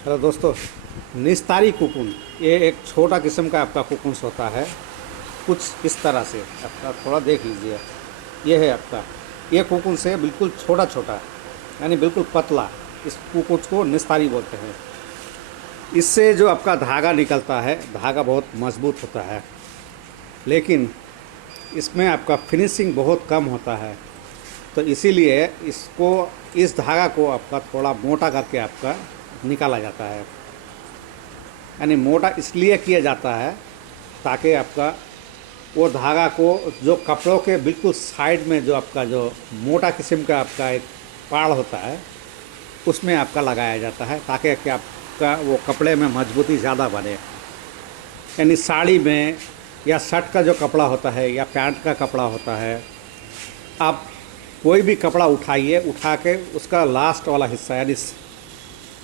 Hello दोस्तों, निस्तारी cocoon ये एक छोटा किस्म का आपका कोकून्स होता है। कुछ इस तरह से आपका थोड़ा देख लीजिए। ये है आपका, ये कोकून से बिल्कुल छोटा छोटा, यानी बिल्कुल पतला। इस कोकून्स को निस्तारी बोलते हैं। इससे जो आपका धागा निकलता है, धागा बहुत मजबूत होता है, लेकिन इसमें आपका फिनिशिंग बहुत कम होता है। तो इसीलिए इसको, इस धागा को आपका थोड़ा मोटा करके आपका निकाला जाता है। यानी मोटा इसलिए किया जाता है ताकि आपका वो धागा को जो कपड़ों के बिल्कुल साइड में जो आपका जो मोटा किस्म का आपका एक पाड़ होता है, उसमें आपका लगाया जाता है, ताकि कि आपका वो कपड़े में मजबूती ज़्यादा बने। यानी साड़ी में या शर्ट का जो कपड़ा होता है या पैंट का कपड़ा होता है, आप कोई भी कपड़ा उठाइए, उठा के उसका लास्ट वाला हिस्सा यानी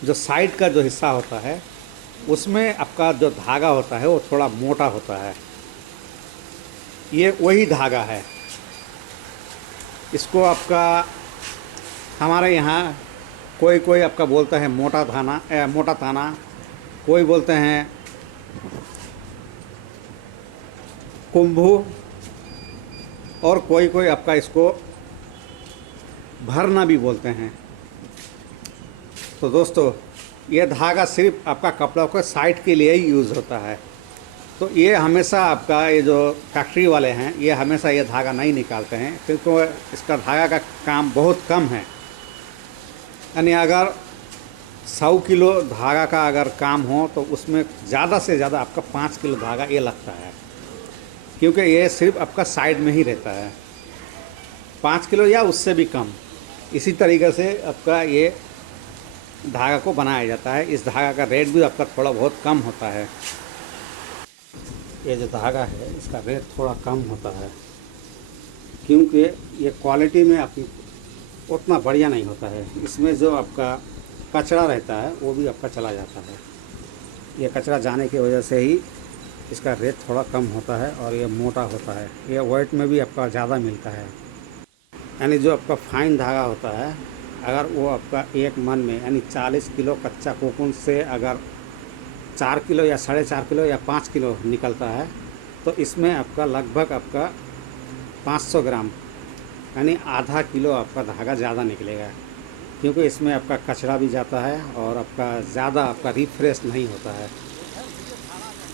जो साइड का जो हिस्सा होता है, उसमें आपका जो धागा होता है वो थोड़ा मोटा होता है। ये वही धागा है। इसको आपका हमारे यहाँ कोई कोई आपका बोलता है मोटा ताना, कोई बोलते हैं कुंभू, और कोई कोई आपका इसको भरना भी बोलते हैं। तो दोस्तों, ये धागा सिर्फ आपका कपड़ों के साइड के लिए ही यूज़ होता है। तो ये हमेशा आपका, ये जो फैक्ट्री वाले हैं, ये हमेशा ये धागा नहीं निकालते हैं, क्योंकि इसका धागा का काम बहुत कम है। यानी अगर 100 किलो धागा का अगर काम हो तो उसमें ज़्यादा से ज़्यादा आपका 5 किलो धागा ये लगता है, क्योंकि ये सिर्फ आपका साइड में ही रहता है। 5 किलो या उससे भी कम। इसी तरीके से आपका ये धागा को बनाया जाता है। इस धागा का रेट भी आपका थोड़ा बहुत कम होता है। ये जो धागा है इसका रेट थोड़ा कम होता है, क्योंकि ये क्वालिटी में आपकी उतना बढ़िया नहीं होता है। इसमें जो आपका कचरा रहता है वो भी आपका चला जाता है। ये कचरा जाने की वजह से ही इसका रेट थोड़ा कम होता है और ये मोटा होता है। ये वेट में भी आपका ज़्यादा मिलता है। यानी जो आपका फाइन धागा होता है, अगर वो आपका एक मन में यानी 40 किलो कच्चा कोकून से अगर 4 किलो या 4.5 किलो या 5 किलो निकलता है, तो इसमें आपका लगभग आपका 500 ग्राम यानी आधा किलो आपका धागा ज़्यादा निकलेगा, क्योंकि इसमें आपका कचरा भी जाता है और आपका ज़्यादा आपका रिफ्रेश नहीं होता है।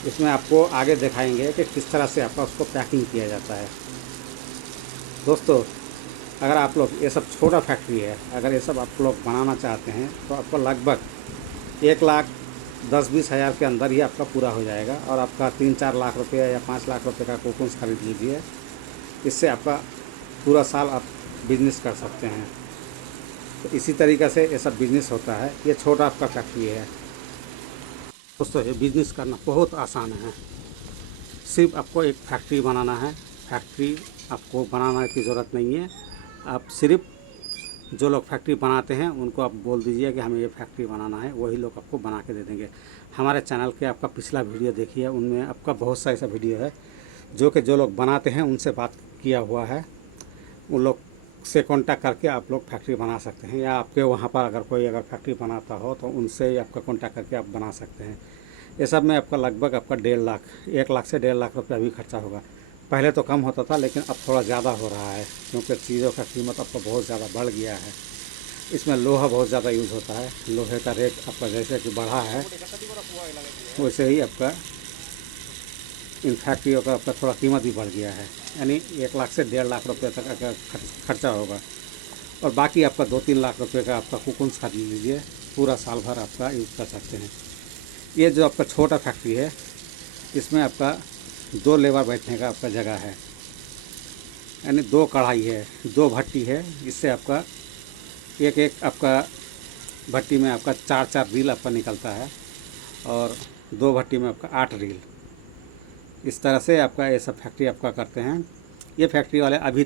इसमें आपको आगे दिखाएंगे कि किस तरह से आपका उसको पैकिंग किया जाता है। दोस्तों, अगर आप लोग, ये सब छोटा फैक्ट्री है, अगर ये सब आप लोग बनाना चाहते हैं तो आपको लगभग 1,10,20 हज़ार के अंदर ही आपका पूरा हो जाएगा, और आपका 3-4 लाख रुपये या 5 लाख रुपये का कोकून्स खरीद लीजिए। इससे आपका पूरा साल आप बिजनेस कर सकते हैं। तो इसी तरीक़े से ये सब बिज़नेस होता है। ये छोटा आपका फैक्ट्री है। दोस्तों, ये बिज़नेस करना बहुत आसान है। सिर्फ आपको एक फैक्ट्री बनाना है। फैक्ट्री आपको बनाने की ज़रूरत नहीं है। आप सिर्फ जो लोग फैक्ट्री बनाते हैं उनको आप बोल दीजिए कि हमें ये फैक्ट्री बनाना है, वही लोग आपको बना के दे देंगे। हमारे चैनल के आपका पिछला वीडियो देखिए, उनमें आपका बहुत सा ऐसा वीडियो है जो लोग बनाते हैं उनसे बात किया हुआ है। उन लोग से कांटेक्ट करके आप लोग फैक्ट्री बना सकते हैं, या आपके वहाँ पर अगर कोई अगर फैक्ट्री बनाता हो तो उनसे आपका कांटेक्ट करके आप बना सकते हैं। ये सब में आपका लगभग आपका 1.5 लाख, 1 लाख से 1.5 लाख रुपया भी खर्चा होगा। पहले तो कम होता था, लेकिन अब थोड़ा ज़्यादा हो रहा है, क्योंकि चीज़ों का कीमत अब तो बहुत ज़्यादा बढ़ गया है। इसमें लोहा बहुत ज़्यादा यूज़ होता है। लोहे का रेट आपका जैसे कि बढ़ा है, वैसे ही आपका इन फैक्ट्रियों का आपका थोड़ा कीमत भी बढ़ गया है। यानी 1 लाख से 1.5 लाख रुपये तक का खर्चा होगा, और बाकी आपका 2-3 लाख रुपये का आपका कोकून्स खरीद लीजिए, पूरा साल भर आपका यूज़ कर सकते हैं। ये जो आपका छोटा फैक्ट्री है, इसमें आपका 2 लेबर बैठने का आपका जगह है। यानी 2 कढ़ाई है, 2 भट्टी है। इससे आपका एक आपका भट्टी में आपका 4-4 रील आपका निकलता है, और 2 भट्टी में आपका 8 रील। इस तरह से आपका ये सब फैक्ट्री आपका करते हैं। ये फैक्ट्री वाले अभी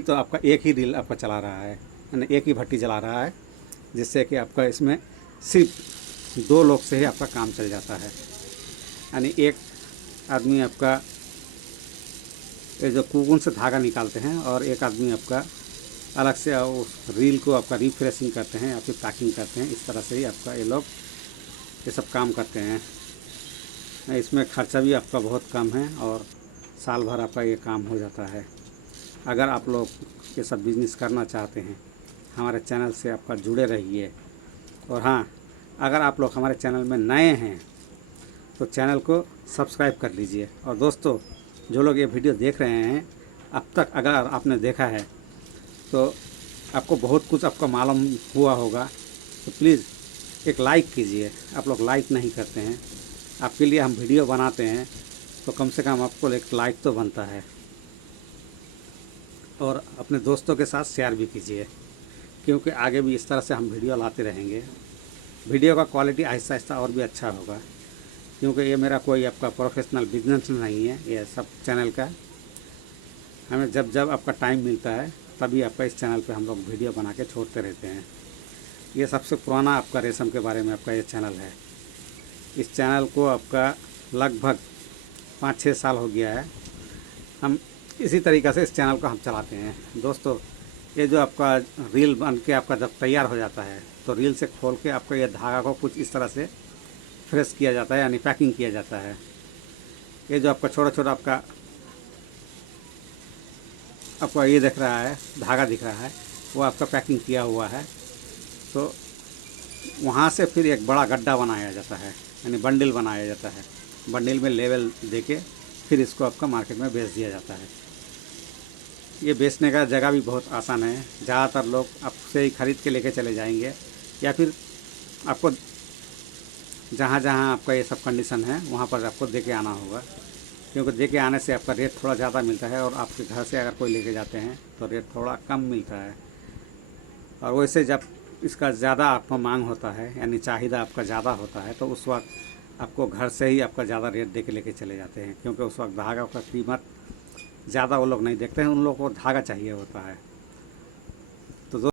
तो आपका एक ही रील आपका चला रहा है, यानी एक ही भट्टी चला रहा है, जिससे कि आपका इसमें सिर्फ 2 लोग से ही आपका काम चल जाता है। यानी एक आदमी आपका ये जो कोकून से धागा निकालते हैं, और एक आदमी आपका अलग से उस रील को आपका रिफ्रेशिंग करते हैं या फिर पैकिंग करते हैं। इस तरह से ही आपका ये लोग ये सब काम करते हैं। इसमें खर्चा भी आपका बहुत कम है और साल भर आपका ये काम हो जाता है। अगर आप लोग ये सब बिज़नेस करना चाहते हैं, हमारे चैनल से आपका जुड़े रहिए। और हाँ, अगर आप लोग हमारे चैनल में नए हैं तो चैनल को सब्सक्राइब कर लीजिए। और दोस्तों, जो लोग ये वीडियो देख रहे हैं, अब तक अगर आपने देखा है तो आपको बहुत कुछ आपका मालूम हुआ होगा, तो प्लीज़ एक लाइक कीजिए। आप लोग लाइक नहीं करते हैं। आपके लिए हम वीडियो बनाते हैं तो कम से कम आपको एक लाइक तो बनता है। और अपने दोस्तों के साथ शेयर भी कीजिए, क्योंकि आगे भी इस तरह से हम वीडियो लाते रहेंगे। वीडियो का क्वालिटी आहिस्ता आहिस्ता और भी अच्छा होगा, क्योंकि ये मेरा कोई आपका प्रोफेशनल बिजनेस नहीं है, ये सब चैनल का। हमें जब जब आपका टाइम मिलता है तभी आपका इस चैनल पे हम लोग वीडियो बना के छोड़ते रहते हैं। ये सबसे पुराना आपका रेशम के बारे में आपका ये चैनल है। इस चैनल को आपका लगभग 5-6 साल हो गया है। हम इसी तरीक़े से इस चैनल को हम चलाते हैं। दोस्तों, ये जो आपका रील बन के आपका जब तैयार हो जाता है तो रील से खोल के आपका ये धागा को कुछ इस तरह से फ्रेश किया जाता है, यानी पैकिंग किया जाता है। ये जो आपका छोटा छोटा आपका ये दिख रहा है, धागा दिख रहा है, वो आपका पैकिंग किया हुआ है। तो वहाँ से फिर एक बड़ा गड्ढा बनाया जाता है, यानी बंडल बनाया जाता है। बंडल में लेवल देके फिर इसको आपका मार्केट में बेच दिया जाता है। ये बेचने का जगह भी बहुत आसान है। ज़्यादातर लोग आपसे ही ख़रीद के लेके चले जाएंगे, या फिर आपको जहाँ जहाँ आपका ये सब कंडीशन है वहाँ पर आपको दे के आना होगा, क्योंकि दे के आने से आपका रेट थोड़ा ज़्यादा मिलता है। और आपके घर से अगर कोई लेके जाते हैं तो रेट थोड़ा कम मिलता है। और वैसे जब इसका ज़्यादा आपको मांग होता है, यानी चाहिदा आपका ज़्यादा होता है, तो उस वक्त आपको घर से ही आपका ज़्यादा रेट दे के लेके चले जाते हैं, क्योंकि उस वक्त धागा का कीमत ज़्यादा वो लोग नहीं देखते हैं, उन लोगों को धागा चाहिए होता है।